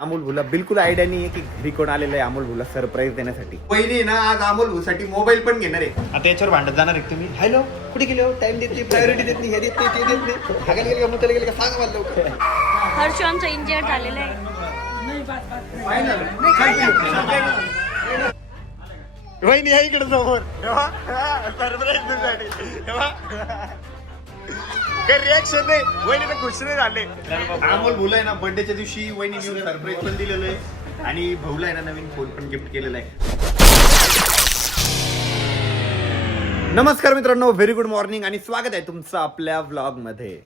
अमोल भूला बिलकुल आयडिया नाही आहे की घरी कोण आलेलं आहे अमोल भूला सरप्राईज देण्यासाठी. पहिली ना आज अमोल भूसाठी मोबाईल पण घेणार आहे. आता याच्यावर भांडत जाणार आहे तुम्ही. हॅलो कुठे गेले हो, टाइम देत नाही, प्रायोरिटी देत नाही, हे देत नाही, ते देत नाही, हागायला गेले का मुताला गेले का सांगा मला लवकर. हर्ष आमचा इंजिनियर झालेला आहे. वहिनी आहे इकडे समोर सरप्राईज तुझ्यासाठी. काही रिॲक्शन नाही, वहिनी तर खुश नाही झाले. अमोल भूला आहे ना बर्थडेच्या दिवशी वहिनी सरप्राईज पण दिलेलं आहे आणि भाऊला आहे ना नवीन फोन पण गिफ्ट केलेला आहे. नमस्कार मित्रांनो, व्हेरी गुड मॉर्निंग आणि स्वागत आहे तुमचं आपल्या व्लॉग मध्ये.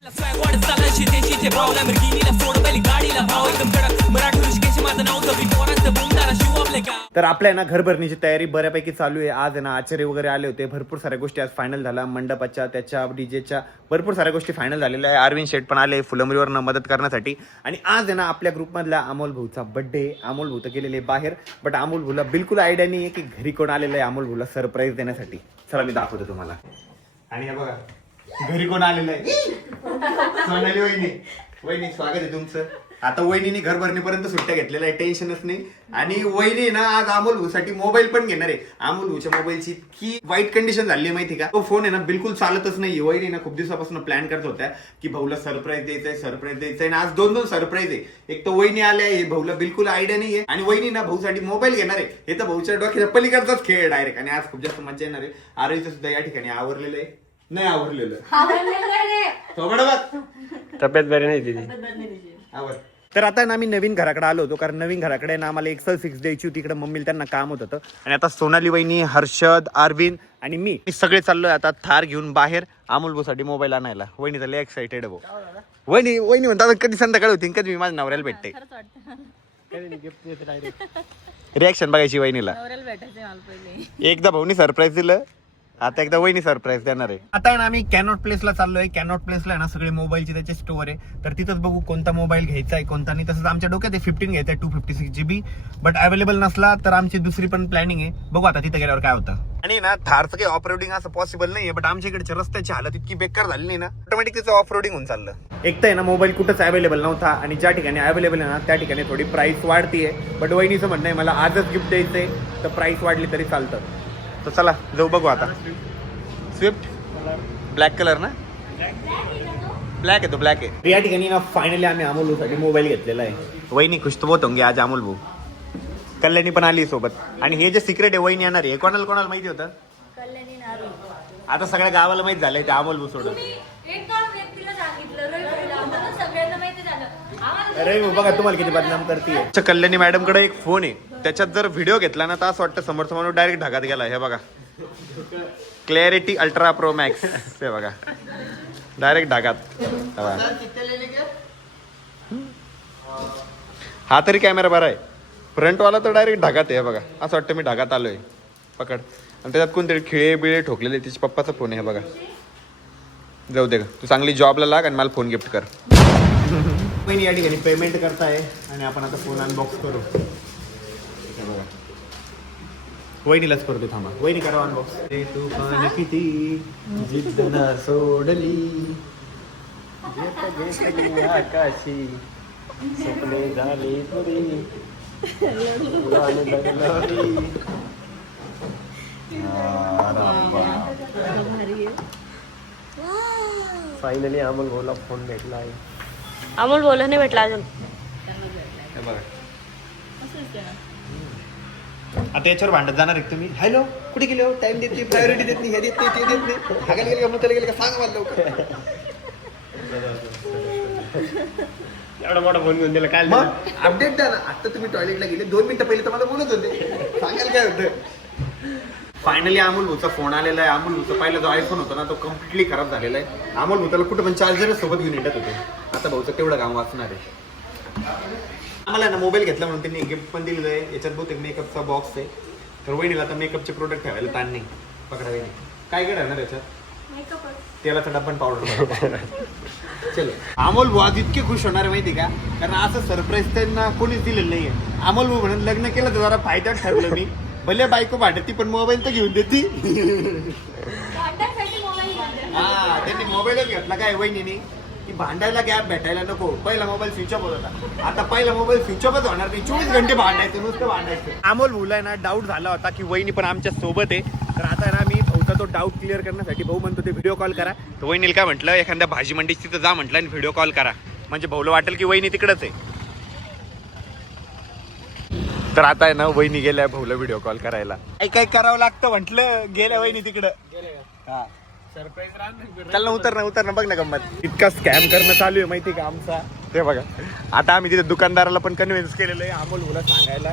तर आपल्या ना घर भरणीची तयारी बऱ्यापैकी चालू आहे. आज आहे ना आचार्य वगैरे आले होते, भरपूर साऱ्या गोष्टी आज फायनल झाल्या. मंडपाच्या त्याच्या डीजेच्या भरपूर साऱ्या गोष्टी फायनल झालेल्या आहे. अरविंद शेठ पण आले फुलंबरीवरनं मदत करण्यासाठी. आणि आज आहे ना आपल्या ग्रुपमधला अमोल भाऊचा बर्थडे. अमोल भाऊ तर गेलेले बाहेर, बट अमोल भाऊला बिलकुल आयडिया नाही आहे की घरी कोण आलेलं आहे अमोल भाऊला सरप्राईज देण्यासाठी. चला मी दाखवतो तुम्हाला. आणि हे बघा घरी कोण आलेलं आहे. सोनाली वहिनी. वहिनी स्वागत आहे तुमचं. आता वहिनीने घर भरणीपर्यंत सुट्ट्या घेतलेल्या आहे, टेन्शनच नाही. आणि वहिनी ना आज अमोल भाऊसाठी मोबाईल पण घेणार आहे. अमोल भाऊच्या मोबाईलची इतकी वाईट कंडिशन झाली आहे माहिती का, तो फोन आहे ना बिलकुल चालतच नाही. वहिनी ना खूप दिवसापासून प्लॅन करत होत्या की भाऊला सरप्राईज द्यायचंय, सरप्राईज द्यायचंय. आणि आज दोन सरप्राईज आहे. एक तर वहिनी आल्या, हे भाऊला बिलकुल आयडिया नाहीये. आणि वहिनी ना भाऊसाठी मोबाईल घेणार आहे. हे तर भाऊच्या डोक्याच्या पलीकडचाच खेळ डायरेक्ट. आणि आज खूप जास्त मजा येणार आहे. आरोहीचं सुद्धा या ठिकाणी आवरलेलं आहे. नाही आवरलेलं तब्येत बरी नाही तिची. आवर. तर आता ना आम्ही नवीन घराकडे आलो होतो, कारण नवीन घराकडे ना आम्हाला एक्सेल फिक्स द्यायची होती. इकडे मम्मीला त्यांना काम होत होतं. आणि आता सोनाली वहिनी, हर्षद, अरविंद आणि मी सगळे चाललोय आता थार घेऊन बाहेर अमोल भाऊसाठी मोबाईल आणायला. वहिनी तर लय एक्साइटेड भाऊ. वहिनी म्हणतात कधी संध्याकाळी होती, कधी मी माझ्या नवऱ्याला भेटते. रिॲक्शन बघायची वहिनीला. एकदा भाऊनी सरप्राईज दिलं, आता एकदा वहिनी सरप्राईज देणार आहे. आता ना आम्ही कॅनॉट प्लेसला चाललोय. कॅनॉट प्लेसला ना सगळे मोबाईलचे त्याचे स्टोअर आहे. तर तिथंच बघू कोणता मोबाईल घ्यायचा आहे कोणता नाही. तसंच आमच्या डोक्यात 15 घ्यायचा आहे 256 GB, बट अवेलेबल नसला तर आमची दुसरी पण प्लॅनिंग आहे. बघू आता तिथे गेल्यावर काय होतं. आणि ना थारचं काही ऑफ रोडिंग असं पॉसिबल नाहीये, बट आमच्या इकडच्या रस्त्याची हालत इतकी बेकार झाली नाही ना, ऑटोमॅटिक तिचं ऑफ रोडिंग होऊन चाललं. एक तर आहे ना मोबाईल कुठंच अवेलेबल नव्हता, आणि ज्या ठिकाणी अवेलेबल आहे ना त्या ठिकाणी थोडी प्राइस वाढतीये. बट वहिनीचं म्हणणं आहे मला आजच गिफ्ट द्यायचंय, तर प्राइस वाढली तरी चालतं. तर चला जाऊ बघू आता. स्विफ्ट ब्लॅक कलर ना, ब्लॅक आहे तो, ब्लॅक आहे. या ठिकाणी ना फायनली आम्ही अमोल भाऊसाठी मोबाईल घेतलेला आहे. वहिनी खुश तो बहुत होंगे आज अमोल भाऊ. कल्याणी पण आली सोबत. आणि हे जे सिक्रेट आहे वहिनी येणार आहे, कोणाला माहिती होतं? आता सगळ्या गावाला माहित झालंय ते अमोल भाऊ सोडून. अरे बघा तुम्हाला किती बदनाम करते. कल्याणी मॅडम कडे एक फोन आहे, त्याच्यात जर व्हिडिओ घेतला ना तर असं वाटतं समोरचा माणूस डायरेक्ट ढगात गेला. हे बघा क्लॅरिटी अल्ट्रा प्रो मॅक्स, हे बघा डायरेक्ट ढगात. हा तरी कॅमेरा बरा आहे, फ्रंटवाला तर डायरेक्ट ढगात आहे. बघा असं वाटतं मी ढगात आलोय. पकड. आणि त्याच्यात कोणतरी खिळे बिळे ठोकलेले. तिच्या पप्पाचा फोन आहे. हे बघा. जाऊ दे, तू चांगली जॉबला लाग आणि मला फोन गिफ्ट कर. या ठिकाणी पेमेंट करताय आणि आपण आता फोन अनबॉक्स करू. हे बघा वहिनीलाच करतो, थांबा वहिनी करा अनबॉक्स. तू पण किती जिद्द ना सोडली, आकाशी स्वप्ने झाली पुरी. फायनली अमोल भाऊला फोन भेटला आहे. अमोल बोला नाही भेटला अजून. आता याच्यावर भांडत जाणार आहे तुम्ही. हॅलो कुठे गेले हो, टाइम देत नाही, प्रायोरिटी देत नाही, हे देत नाही, ते देत नाही, हागायला गेले का मुताला गेले का सांगा मला लवकर. एवढा मोठा फोन घेऊन दिला काय अपडेट द्या ना. आता तुम्ही टॉयलेटला गेले 2 मिनिटं पहिले तर मला बोलत होते, सांगायला काय होतं. फायनली अमोल भाऊचा फोन आलेला आहे. अमोल भाऊचा पहिला जो आयफोन होता ना तो कम्प्लिटली खराब झालेला आहे. अमोल भाऊला कुठं पण चार्जर सोबत घेऊन येत होते. आता भाऊचं तेवढं काम वाचणार आहे. आम्हाला ना मोबाईल घेतला म्हणून त्यांनी गिफ्ट पण दिलेलं आहे. याच्यात बहुतेक मेकअपचा बॉक्स आहे. तर वहिनीला आता मेकअपचे प्रोडक्ट ठेवायला ताण नाही. पकडा वहिनी काय काय राहणार याच्यात? तेलाचा डब्बा पण पावडर. चल अमोल भाऊ आज इतके खुश होणार आहे माहिती का, कारण असं सरप्राईज त्यांना कोणीच दिलेलं नाहीये. अमोल भाऊ म्हणून लग्न केलं तर जरा फायद्यात ठरलं मी. भले बायको भांडती पण मोबाईल तर घेऊन देती. हा त्यांनी मोबाईलच घेतला काय वहिनीने. की भांडायला गॅप भेटायला नको. पहिला मोबाईल स्विच ऑफ होता, आता पहिला मोबाईल स्विच ऑफच होणार नाही. 24 घंटे भांडायचं, नुसतं भांडायचं. अमोल भाऊला ना डाऊट झाला होता की वहिनी पण आमच्या सोबत आहे. तर आता ना मी भाऊचा तो डाऊट क्लिअर करण्यासाठी भाऊ म्हणतो ते व्हिडिओ कॉल करा. तर वहिनीला काय म्हटलं, एखाद्या भाजी मंडीत तिथं जा म्हटलं आणि व्हिडिओ कॉल करा, म्हणजे भाऊला वाटेल की वहिनी तिकडच आहे. तर आता आहे ना वहिनी गेल्या भाऊला व्हिडिओ कॉल करायला. काय करावं लागतं म्हटलं, गेल्या वहिनी तिकडं. हा चल ना, उतर ना बघ ना गंमत. इतका स्कॅम करणं चालू आहे माहिती का आमचा. ते बघा आता आम्ही तिथे दुकानदाराला पण कन्व्हिन्स केलेलं आहे अमोल भाऊला सांगायला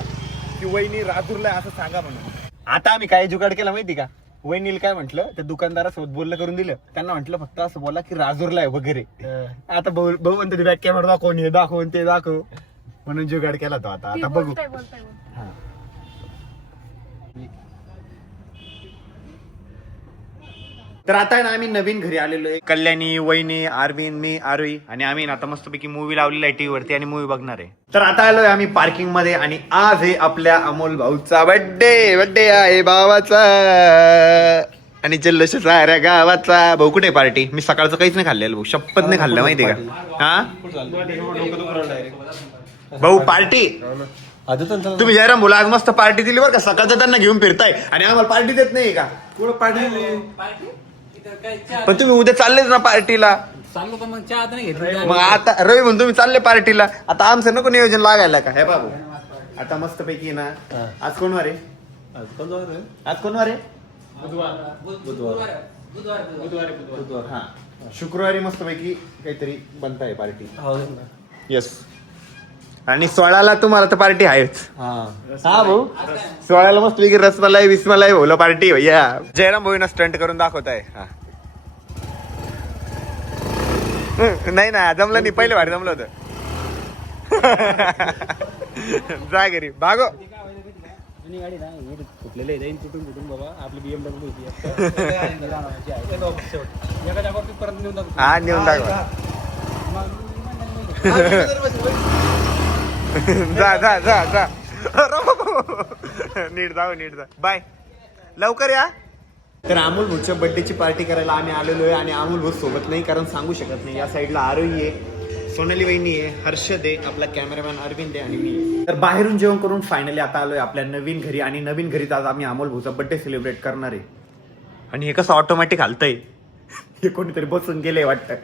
की वहिनी राजूरला आहे असं सांगा म्हणून. आता आम्ही काय जुगाड केला माहिती का, वहिनीला काय म्हटलं त्या दुकानदारासोबत बोलणं करून दिलं. त्यांना म्हटलं फक्त असं बोला की राजूरला आहे वगैरे. आता भाऊ म्हणतो ते बॅक कॅमेरा दाखवून हे दाखवून ते दाखव म्हणून जुगाड केला तो. आता बघू. तर आता आहे ना आम्ही नवीन घरी आलेलो आहे. कल्याणी, वहिनी, अरविंद, मी, आरोही आणि आम्ही आता मस्तपैकी मूवी लावलेला आहे टीव्ही वरती आणि मूवी बघणार आहे. तर आता आलोय आम्ही पार्किंग मध्ये आणि आज आहे आपल्या अमोल भाऊचा बर्थडे आहे भावाचा आणि जल्लोष साऱ्या गावाचा. भाऊ कुठे पार्टी? मी सकाळचं काहीच नाही खाल्लेलं भाऊ, शपथ नाही खाल्लं माहिती का. हा भाऊ पार्टी तुम्ही जयराम बोला आज मस्त पार्टी दिली बरं का. सकाळचं त्यांना घेऊन फिरताय आणि आम्हाला पार्टी देत नाही का. पण तुम्ही उद्या चाललेच ना पार्टीला. मग आता रवी म्हणून तुम्ही चालले पार्टीला, आता आमचं नको नियोजन लागायला का. हे बाबू आता मस्त पैकी ना आज कोण वार आहे, आज कोण वार आहे, बुधवार. हा शुक्रवारी मस्त पैकी काहीतरी बनताय पार्टी. येस आणि 16ला तुम्हाला तर पार्टी आहेच. हा भाऊ 16ला मस्त पैकी रसमलाई विस्मलाई भाऊला पार्टी भैया. जयराम भाऊ ना स्टंट करून दाखवताय. नाही ना जमलं नाही, पहिले भारी जमलं होतं. जा घरी भागो. हा नेऊन दाखवा. जा जा जा जा नीट जा बाय लवकर या. तर अमोल भाऊच्या बर्थडेची पार्टी करायला आम्ही आलेलो आहे आणि अमोल भाऊ सोबत नाही कारण सांगू शकत नाही. या साईडला आरोही आहे, सोनाली वहिनी आहे, हर्षद आहे, आपला कॅमेरामॅन अरविंद आहे आणि मी. तर बाहेरून जेवण करून फायनली आता आलोय आपल्या नवीन घरी आणि नवीन घरीच आज आम्ही अमोल भाऊचा बर्थडे सेलिब्रेट करणार आहे. आणि हे कसं ऑटोमॅटिक हलतंय, हे कोणीतरी बसून गेले वाटतं,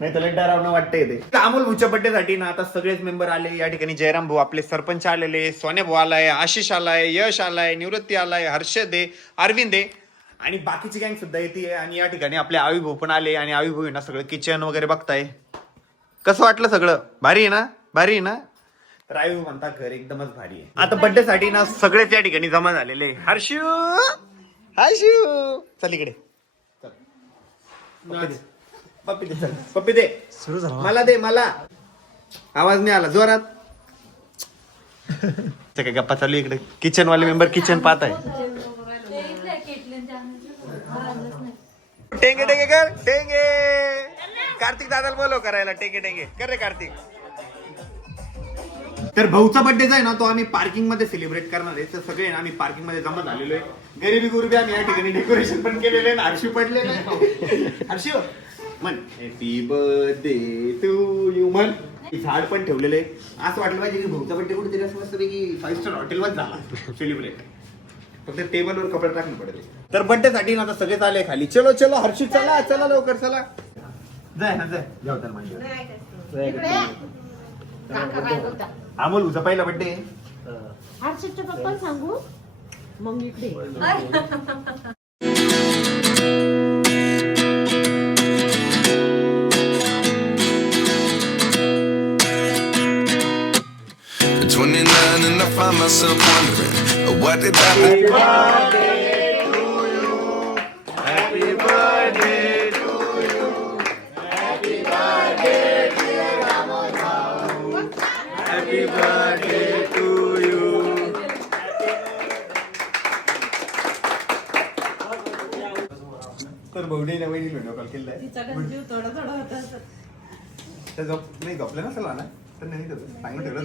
नाही तर डरावणं वाटतंय ते. अमोल भाऊच्या बर्थडे साठी ना आता सगळेच मेंबर आले. या ठिकाणी जयराम भाऊ आपले सरपंच आलेले, सोने भाऊ आलाय, आशिष आलाय, यश आलाय, निवृत्ती आलाय, हर्षद आहे, अरविंद आहे आणि बाकीची गँग सुद्धा येते. आणि या ठिकाणी आपले आवी भाऊ पण आले आणि आवी भाऊ ना सगळं किचन वगैरे बघताय. कसं वाटलं सगळं? भारी आहे ना, भारी आहे ना. तर आवी भाऊ म्हणता घर एकदमच भारी आहे. आता बर्थडे साठी ना सगळेच या ठिकाणी जमा झालेले. हर्षू चल इकडे, पप्पी दे, चल पप्पी दे, सुरू झाला. मला दे, मला आवाज नाही आला जोरात. काय गप्पा चालू इकडे. किचन वाले मेंबर किचन पाहत आहे. टेंगे टेंगे कर, टेंगे. कार्तिक दादाला बोलव करायला टेंगे टेंगे कर रे कार्तिक. तर भाऊचा बर्थडे आहे ना तो आम्ही पार्किंग मध्ये सेलिब्रेट करणार आहे. तर सगळे आम्ही पार्किंग मध्ये जमा झालेलो आहे. गरिबी गुरुबी आम्ही या ठिकाणी डेकोरेशन पण केलेलं आहे. हर्षू पडलेलं आहे. हर्षू म्हण हॅपी बर्थडे टू यू म्हण. झाड पण ठेवलेलं आहे. असं वाटलं पाहिजे की भाऊचा बर्थडे कुठेतरी असं मस्त पैकी 5 स्टार हॉटेलवर झाला सेलिब्रेट. फक्त टेबलवर कपडे टाकणं पडेल. तर बर्थडे साठी ना आता सगळेच आले खाली. चलो चलो हर्षू चला चला लवकर चला. जाय ना जाय जाऊ तर अमोल भाऊचा पहिला बर्थडे. हर्षदच्या पप्पा सांगू मग इकडे. At 29 and I find myself wondering what did happen. Happy birthday to you. Happy birthday to you. Happy birthday dear Amol Bhau. Happy birthday to you. तर भाऊने नवीन व्हिडिओ कॉल केलाय. तिचा जीव थोडा थोडा होता. नाही झोपले नसेल ना तर नाही सांगून ठेवलं.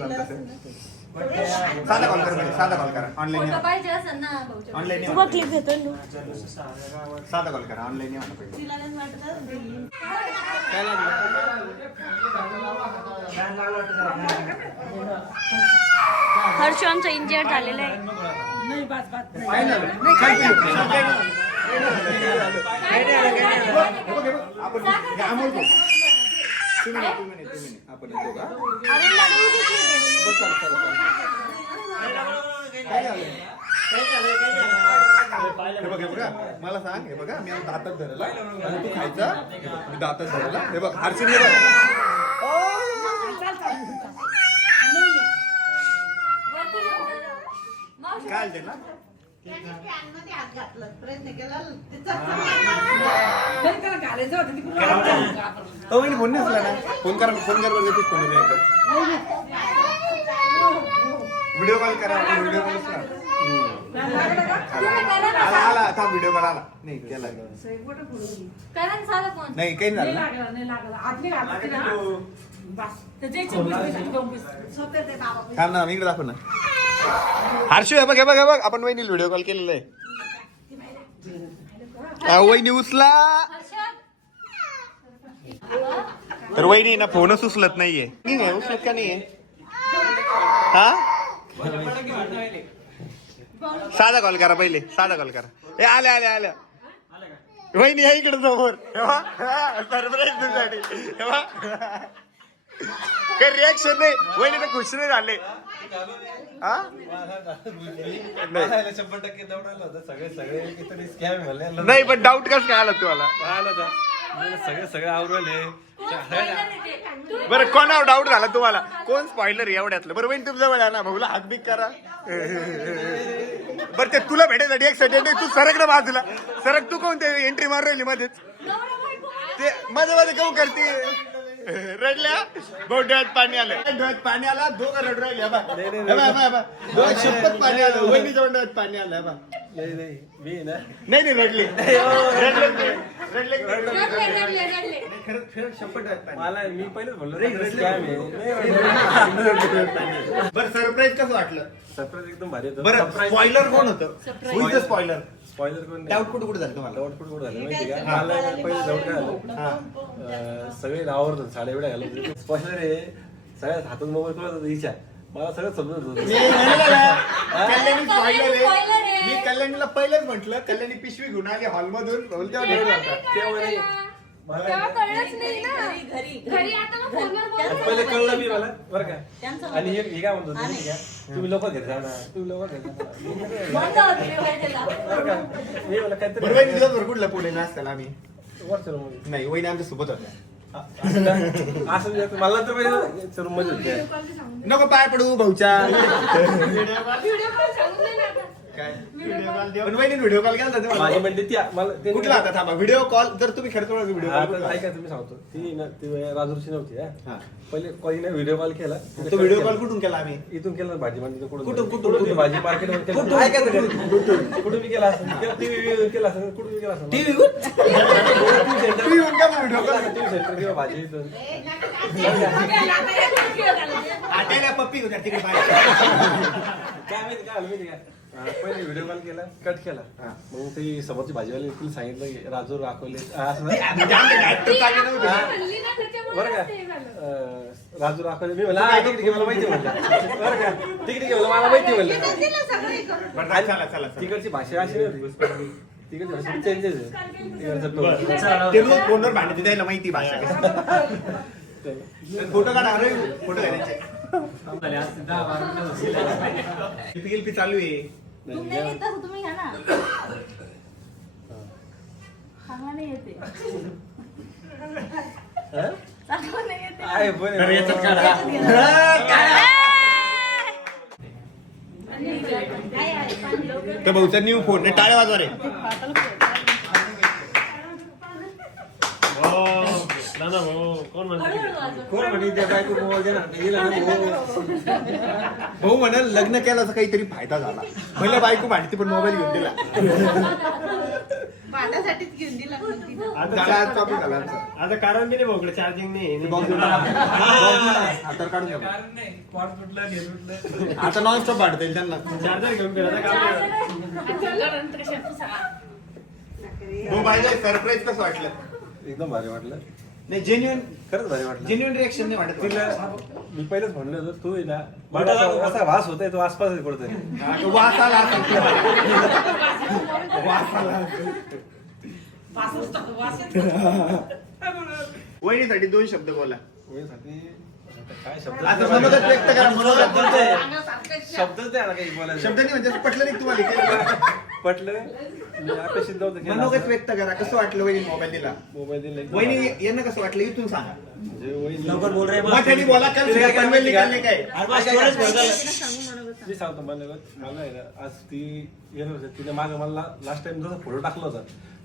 साधा कॉल कर पहिले, साधा कॉल करा ऑनलाईन फोटो पाहिजे असेल ना भाऊच्या. ऑनलाईन तू बघ क्लिप घेतो ना. साधा कॉल करा ऑनलाईन म्हणा पहिले. तिला नाही वाटत असेल. काय लागलं हर्ष आमचा इंजिनियर झालेला आहे. नाही बात बात नाही. फायनल आपण अमोल भाऊ. तुम्ही नाही, आपण येतो का? अरे मला उगी क्लिप घे. बस चालू, चालू, चालू. काय झालं? हे बघ, हे बघा मला सांग, हे बघा मी आता दातात धरला आणि तू खायचा मी दातात धरला. हे बघ हर्षित हे बघ. काय आलं ना त्याने फॅनमध्ये हात घातला, प्रयत्न केला, तिचा घालायचं होतं तिकडून तो मी फोन नसला ना फोन कर बरं लगेच फोन एकदा व्हिडिओ कॉल करा व्हिडिओ कॉल आला थांब व्हिडिओ कॉल आला नाही केला करा ना साधा फोन. नाही काही झालं ना नाही लागला हात नाही घातला तिला. बस त्याचे स्वतः ते बाबा थांब ना मी इकडे दाखव ना हर्षू हे बघ हे बघ हे बघ आपण वहिनी व्हिडिओ कॉल केलेला आहे वहिनी उचला तर वहिनी ना फोनच उचलत नाहीये नाही उचलत का नाहीये हा साधा कॉल करा पहिले साधा कॉल करा ए आले आले आले वहिनी आहे इकडे समोर सरप्राईज तुझ्यासाठी काही रिॲक्शन नाही वहिनी तर खुश नाही झाले हा नाही पण डाऊट कसं काय आला तुम्हाला सगळे आवरले बरं कोणावर डाऊट झाला तुम्हाला कोण स्पॉइलर एवढ्यातलं बरं वहिनी तुमच्या वेळा ना भाऊला हाक बिक करा बरं ते तुला भेटायसाठी एक सेकंड तू सरक ना बाजूला सरक तू कोण ते एंट्री मार राहिली मध्येच ते मध्ये मध्ये काऊन करते रडल्या भाऊ डोळ्यात पाणी आलं डोळ्यात पाणी आला दोघं रड राहिले डोळ्यात शपथ पाणी आलं वहिनीच्या डोळ्यात पाणी आलं मी ना नाही रडले रडले खरंच शपथ डोळ्यात पाणी मला मी पहिलेच बोललो बरं सरप्राईज कसं वाटलं सरप्राईज एकदम भारी होतं. बरं स्पॉइलर कोण होतं स्पॉइलर स्पॉइलर कोण डाऊट कुठं झालं तुम्हाला डाऊट कुठं झालं माहिती का मला पहिले डाऊट काय झालं सगळे आवडतात साड्या एवढ्या घालून स्पॉइलर आहे सगळ्यात हातात मोबाईल कळत होता हिच्या मला सगळं समजत होतं कल्याणी स्पॉइलर आहे मी कल्याणीला पहिलेच म्हटलं कल्याणी पिशवी घेऊन आली हॉलमधून तेव्हा भेट होता तेव्हा कळलंच नाही ना. घरी आता मग फोनवर बोलत पहिले कळलं मी मला बरं का आणि हे काय म्हणतो तुम्ही लोक घेत जा ना तुम्ही लोक घेत जा ना. बरं का मी मला काहीतरी बरं वहिनी दिवसभर कुठला पुढे असताना आम्ही वरच्या रूम मध्ये नाही वहिनी आमच्या सोबत होत्या असं मला तर पहिले रूम मध्ये होते नको पाय पडू भाऊच्या काय पण वहिनी व्हिडिओ कॉल केला होता माझी तुम्हाला? म्हणते ती मला ते कुठला आता थांबा व्हिडिओ कॉल जर तुम्ही खरं तुम्हाला व्हिडिओ कॉल ऐका तुम्ही सांगतो ती ना ती राजूरची नव्हती हा. पहिले कोणी व्हिडिओ कॉल केला तो व्हिडिओ कॉल कुठून केला आम्ही इथून केला भाजी मंडीचं कुठून? भाजी मार्केट कुठून? ऐका तुम्ही. कुठून बी केला असेल टीव्ही केला असेल कुठून बी केला असेल TV video call TV centre किंवा भाजी इथून. आट्याला पप्पी होत्या तिकडे बाहेर. काय माहिती काय झालं माहिती का पहिले व्हिडिओ कॉल केला कट केला मग ती समोरची भाजीवाली तिला सांगितलं की राजू राखवले असं ना. म्हणजे आमचे actor चांगले नव्हते. म्हणली ना त्याच्यामुळे बरं का ते झालं. राजू राखवले मी म्हणलं तिकीट घे मला माहिती म्हणलं बरं का तिकीट घे मला माहिती म्हणलं बरं, चला चला तिकडची भाषा अशी नव्हती तिकडची भाषा चेंजेस आहे ते रोज फोनवर भांडते त्याला माहिती भाषा फोटो काढा अरे फोटो घालायचे गिल्पी चालू आहे तुम्ही नाही घेत तसं तुम्ही घ्या ना. चांगला नाही येते. चांगला नाही येते. आहे पण बरं, याच्यात काढा. त्या भाऊचा न्यू फोन टाळ्या वाजवा रे कोण म्हणे त्या बायको मोबाईल दे ना गेला भाऊ म्हणाल लग्न केल्याचा काहीतरी फायदा झाला पहिल्या बायको भांडती पण मोबाईल घेऊन दिला भांड्यासाठीच घेऊन दिला आता कारण बी नाही भाऊकडे चार्जिंग नाही हातावर काढून घ्या. आता नॉन स्टॉप वाढता येईल त्यांना. चार्जर घेऊन फिरायचं हो बाय सरप्राईज कसं वाटलं? एकदम भारी वाटलं. नाही जेन्युइन खरंच भारी वाटलं. जेन्युइन रिएक्शन नाही वाटत तिला मी पहिलेच म्हणलं होतं तू आहे ना मला असा वास होतोय तो आसपास पडतोय. वास आला असेल तुम्हाला. वास आला असेल. वहिनीसाठी 2 शब्द बोला. वहिनीसाठी काय शब्द आता मनोगत व्यक्त करा. मनोगत शब्दच नाही आला काही बोलायला. शब्द नाही म्हणजे पटलं नाही तुम्हाला पटलं मी अपेक्षित नव्हतं केलं मनोगत असं. व्यक्त करा. कसं वाटलं वहिनी मोबाईल दिला? मोबाईल दिला एकदम वहिनी यांना कसं वाटलं इथून सांगा. म्हणजे वहिनी- मोठ्याने बोला कल पनवेल निघाले काय मी सांगतो मला आहे ना आज ती येणार होती तिने मागे मला लास्ट टाइम जसा फोटो टाकला होता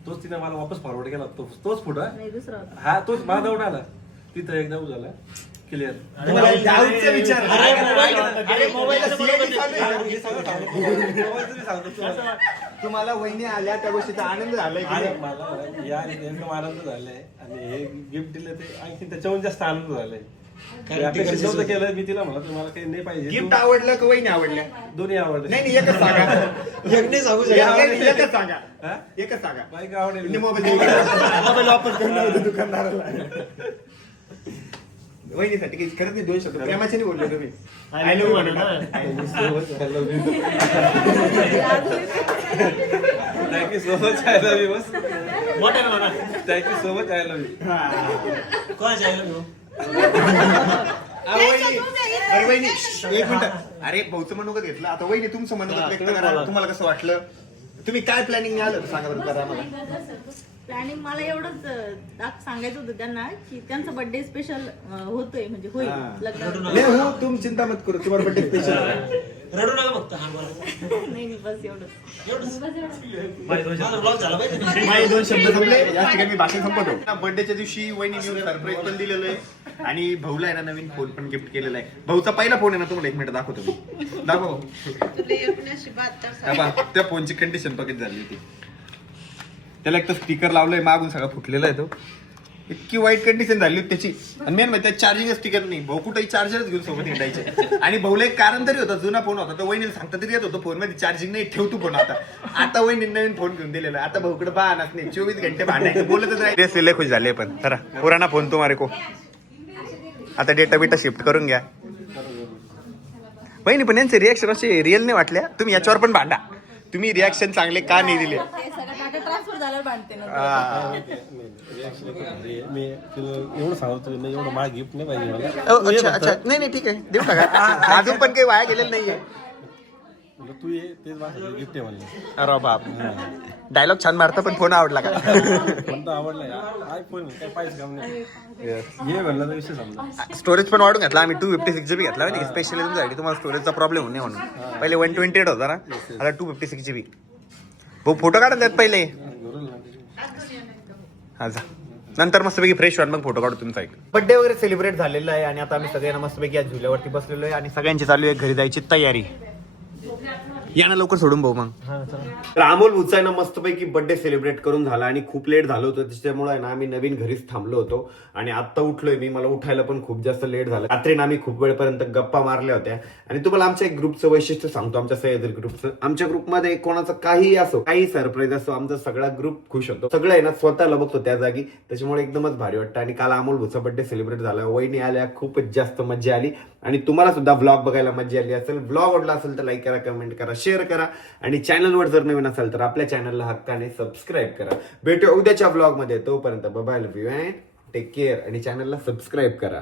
तोच तिने मला वापस फॉरवर्ड केला तोच फोटो हा तोच मला डाऊट आला तिथं एकदम झाला क्लिअर. डाऊटचा विचार. तुम्हाला वहिनी आल्या त्या गोष्टीचा आनंद झालाय की नाही? मला या एकदम आनंद झालाय आणि हे गिफ्ट दिलं ते आणखी त्याच्याहून जास्त आनंद झालाय. मी अपेक्षित नव्हतं केलं मी तिला म्हणलं तुम्हाला काही नाही पाहिजे गिफ्ट आवडलं का वहिनी आवडल्या? दोन्ही आवडले. नाही नाही एकच सांगा. एकच सांगा. हा? एकच सांगा. बाईक आवडेल. मोबाईल वापस करणार होते दुकानदाराला. वहिनीसाठी काही खरंच नाही 2 शब्द प्रेमाचे नाही बोलले तुम्ही. आय लव्ह म्हणून thank you so much I love you thank you so much I love you bus thank you so much I love you. वहिनी 1 मिनिट. अरे भाऊचं मनोगत घेतलं आता वहिनी तुमचं मनोगत व्यक्त करा. तुम्हाला कसं वाटलं? तुम्ही काय प्लॅनिंग आलं सांगा बरं करा मला. प्लॅनिंग मला एवढंच सांगायचं होतं त्यांना की त्यांचा बर्थडे स्पेशल होतोय म्हणजे होईल लग्न. नाही हो तुम चिंता मत करू तुम्हाला बर्थडे स्पेशल. नाही बस एवढंच. माझे 2 शब्द संपले. या ठिकाणी मी भाषण संपवतो. बर्थडेच्या दिवशी वहिनी सरप्राईज पण दिलेलं आहे आणि भाऊला आहे ना नवीन फोन पण गिफ्ट केलेला आहे. भाऊचा पहिला फोन आहे ना तुम्हाला 1 मिनिट दाखवतो मी. दाखव. त्या फोनची कंडिशन बघित झाली होती. त्याला एक तर स्पीकर लावलंय मागून सगळं फुटलेला आहे तो. इतकी वाईट कंडिशन झाली होती त्याची. आणि मेन म्हणजे त्यात चार्जिंग स्टिकर नाही. भाऊ कुठेही चार्जरच घेऊन सोबत हिंडायचे. आणि भाऊला एक कारण तरी होतं जुना फोन होता तर वहिनीला सांगता तरी येत होतं फोन मध्ये चार्जिंग नाही ठेव तू फोन. आता वहिनी नवीन फोन घेऊन दिलेला. आता भाऊकडे बाहनाच नाही 24 घंटे भांडायचं बोलतच राहिले. खुश झाले पण जरा पुराणा फोन तुम्हारे को. आता डेटा बिटा शिफ्ट करून घ्या. वहिनी पण यांचे रिएक्शन असे रिअल नाही वाटल्या. तुम्ही याच्यावर पण भांडा. तुम्ही रिॲक्शन चांगले का नाही दिले? ट्रान्सफर झाल्यावर बांधते ना. मी तुला एवढं सांगतो नाही एवढं माझं गिफ्ट नाही पाहिजे मला. अच्छा अच्छा नाही नाही ठीक आहे देऊ टाका. अजून पण काही वाया गेलेलं नाहीये. तू ये तेच माझं गिफ्ट आहे म्हणलं. अरे बाप डायलॉग छान मारता पण फोन आवडला का? म्हणतो आवडला आयफोन काय पाहिजे काम नाही हे म्हणलं तर विषय समजा. स्टोरेज पण वाढून घेतला आम्ही 256 GB घेतला माहिती स्पेशली तुमच्यासाठी. तुम्हाला स्टोरेजचा प्रॉब्लेम होऊ नये म्हणून. पहिले 128 होता ना आता 256 GB. भाऊ फोटो काढून द्यात पहिले. हा जा नंतर मस्तपैकी फ्रेश व्हा मग फोटो काढू तुमचा. एक बर्थडे वगैरे सेलिब्रेट झालेला आहे आणि आता आम्ही सगळ्यांना मस्तपैकी आज झुल्यावरती बसलेलो आहे आणि सगळ्यांची चालू आहे घरी जायची तयारी. या ना लवकर सोडून भाऊ मग. तर अमोल भुचा आहे ना मस्तपैकी बर्थडे सेलिब्रेट करून झाला आणि खूप लेट झालं होतं त्याच्यामुळे आहे ना आम्ही नवीन घरीच थांबलो होतो आणि आता उठलोय मी. मला उठायला पण खूप जास्त लेट झालं. रात्री ना आम्ही खूप वेळपर्यंत गप्पा मारल्या होत्या आणि तुम्हाला आमच्या एक ग्रुपचं वैशिष्ट्य सांगतो. आमच्या सह्याद्री ग्रुपचं. आमच्या ग्रुपमध्ये कोणाचं काही असो काही सरप्राईज असो आमचा सगळा ग्रुप खुश होतो. सगळं आहे ना स्वतःला बघतो त्या जागी. त्याच्यामुळे एकदमच भारी वाटतं. आणि काल अमोल भुचा बर्थडे सेलिब्रेट झाला. वहिनी आल्या खूपच जास्त मजा आली आणि तुम्हाला सुद्धा व्लॉग बघायला मजा आली असेल. व्लॉग आवडला असेल तर लाईक करा कमेंट करा शेअर करा आणि चॅनलवर जर नवीन असाल तर आपल्या चॅनलला हक्काने सबस्क्राईब करा. भेटूया उद्याच्या व्लॉग मध्ये. तोपर्यंत bye love you and take care आणि चॅनलला सबस्क्राईब करा.